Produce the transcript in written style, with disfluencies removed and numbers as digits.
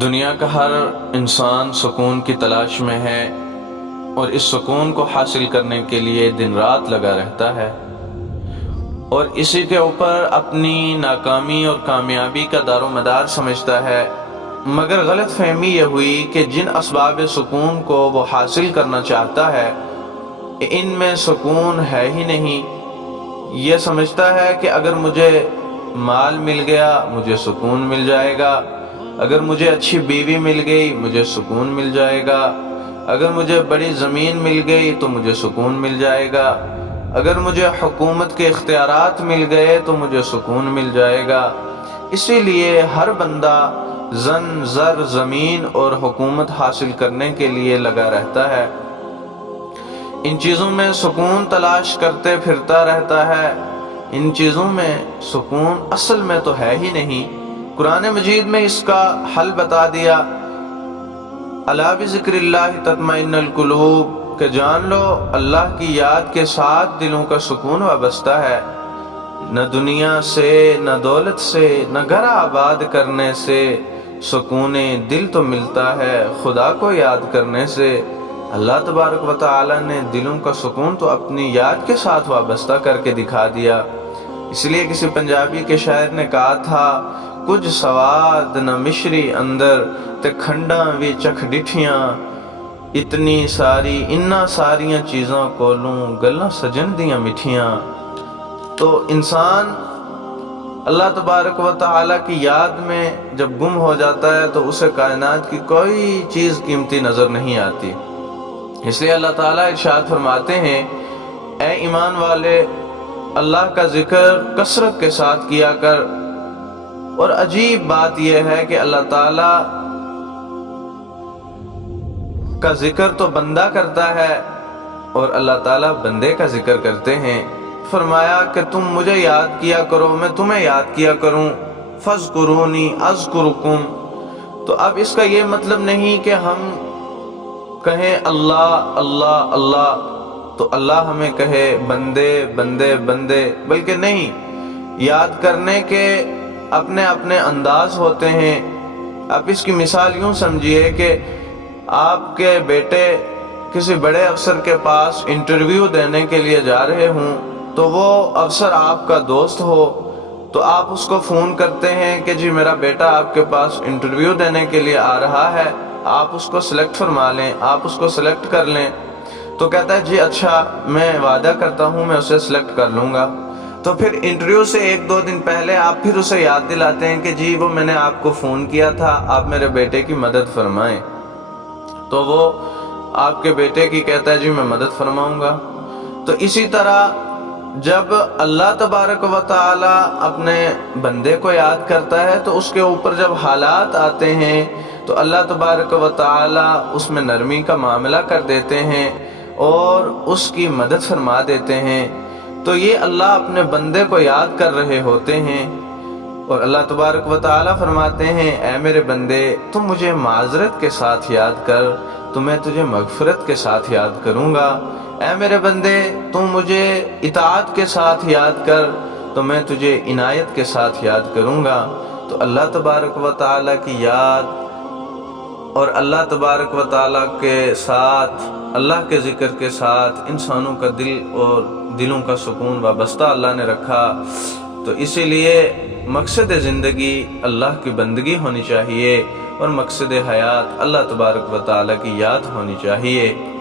دنیا کا ہر انسان سکون کی تلاش میں ہے اور اس سکون کو حاصل کرنے کے لیے دن رات لگا رہتا ہے اور اسی کے اوپر اپنی ناکامی اور کامیابی کا دار و مدار سمجھتا ہے، مگر غلط فہمی یہ ہوئی کہ جن اسباب سکون کو وہ حاصل کرنا چاہتا ہے ان میں سکون ہے ہی نہیں۔ یہ سمجھتا ہے کہ اگر مجھے مال مل گیا مجھے سکون مل جائے گا، اگر مجھے اچھی بیوی مل گئی مجھے سکون مل جائے گا، اگر مجھے بڑی زمین مل گئی تو مجھے سکون مل جائے گا، اگر مجھے حکومت کے اختیارات مل گئے تو مجھے سکون مل جائے گا۔ اسی لیے ہر بندہ زن زر زمین اور حکومت حاصل کرنے کے لیے لگا رہتا ہے، ان چیزوں میں سکون تلاش کرتے پھرتا رہتا ہے۔ ان چیزوں میں سکون اصل میں تو ہے ہی نہیں۔ قرآن مجید میں اس کا حل بتا دیا، الا بذکر اللہ تطمئن القلوب، کہ جان لو اللہ کی یاد کے ساتھ دلوں کا سکون وابستہ ہے۔ نہ دنیا سے، نہ دولت سے، نہ گھر آباد کرنے سے سکون دل تو ملتا ہے، خدا کو یاد کرنے سے۔ اللہ تبارک و تعالی نے دلوں کا سکون تو اپنی یاد کے ساتھ وابستہ کر کے دکھا دیا۔ اس لیے کسی پنجابی کے شاعر نے کہا تھا، کچھ سواد نہ مشری اندر تے کھنڈاں وی چکھ ڈٹھیاں، اتنی ساری انہاں ساریاں چیزاں کولوں گلاں سجن دیاں مٹھیاں۔ تو انسان اللہ تبارک و تعالی کی یاد میں جب گم ہو جاتا ہے تو اسے کائنات کی کوئی چیز قیمتی نظر نہیں آتی۔ اس لیے اللہ تعالیٰ ارشاد فرماتے ہیں، اے ایمان والے اللہ کا ذکر کثرت کے ساتھ کیا کر۔ اور عجیب بات یہ ہے کہ اللہ تعالیٰ کا ذکر تو بندہ کرتا ہے اور اللہ تعالیٰ بندے کا ذکر کرتے ہیں۔ فرمایا کہ تم مجھے یاد کیا کرو میں تمہیں یاد کیا کروں، فاذکرونی اذکرکم۔ تو اب اس کا یہ مطلب نہیں کہ ہم کہیں اللہ اللہ اللہ تو اللہ ہمیں کہے بندے بندے بندے، بلکہ نہیں، یاد کرنے کے اپنے اپنے انداز ہوتے ہیں۔ اب اس کی مثال یوں سمجھیے کہ آپ کے بیٹے کسی بڑے افسر کے پاس انٹرویو دینے کے لیے جا رہے ہوں تو وہ افسر آپ کا دوست ہو تو آپ اس کو فون کرتے ہیں کہ جی میرا بیٹا آپ کے پاس انٹرویو دینے کے لیے آ رہا ہے، آپ اس کو سلیکٹ فرما لیں، آپ اس کو سلیکٹ کر لیں۔ تو کہتا ہے جی اچھا، میں وعدہ کرتا ہوں میں اسے سلیکٹ کر لوں گا۔ تو پھر انٹرویو سے ایک دو دن پہلے آپ پھر اسے یاد دلاتے ہیں کہ جی وہ میں نے آپ کو فون کیا تھا، آپ میرے بیٹے کی مدد فرمائیں۔ تو وہ آپ کے بیٹے کی کہتا ہے جی میں مدد فرماؤں گا۔ تو اسی طرح جب اللہ تبارک و تعالی اپنے بندے کو یاد کرتا ہے تو اس کے اوپر جب حالات آتے ہیں تو اللہ تبارک و تعالی اس میں نرمی کا معاملہ کر دیتے ہیں اور اس کی مدد فرما دیتے ہیں۔ تو یہ اللہ اپنے بندے کو یاد کر رہے ہوتے ہیں اور اللہ تبارک و تعالی فرماتے ہیں، اے میرے بندے تم مجھے معذرت کے ساتھ یاد کر تو میں تجھے مغفرت کے ساتھ یاد کروں گا۔ اے میرے بندے تم مجھے اطاعت کے ساتھ یاد کر تو میں تجھے عنایت کے ساتھ یاد کروں گا۔ تو اللہ تبارک و تعالی کی یاد اور اللہ تبارک و تعالی کے ساتھ، اللہ کے ذکر کے ساتھ انسانوں کا دل اور دلوں کا سکون وابستہ اللہ نے رکھا۔ تو اسی لیے مقصد زندگی اللہ کی بندگی ہونی چاہیے اور مقصد حیات اللہ تبارک و تعالی کی یاد ہونی چاہیے۔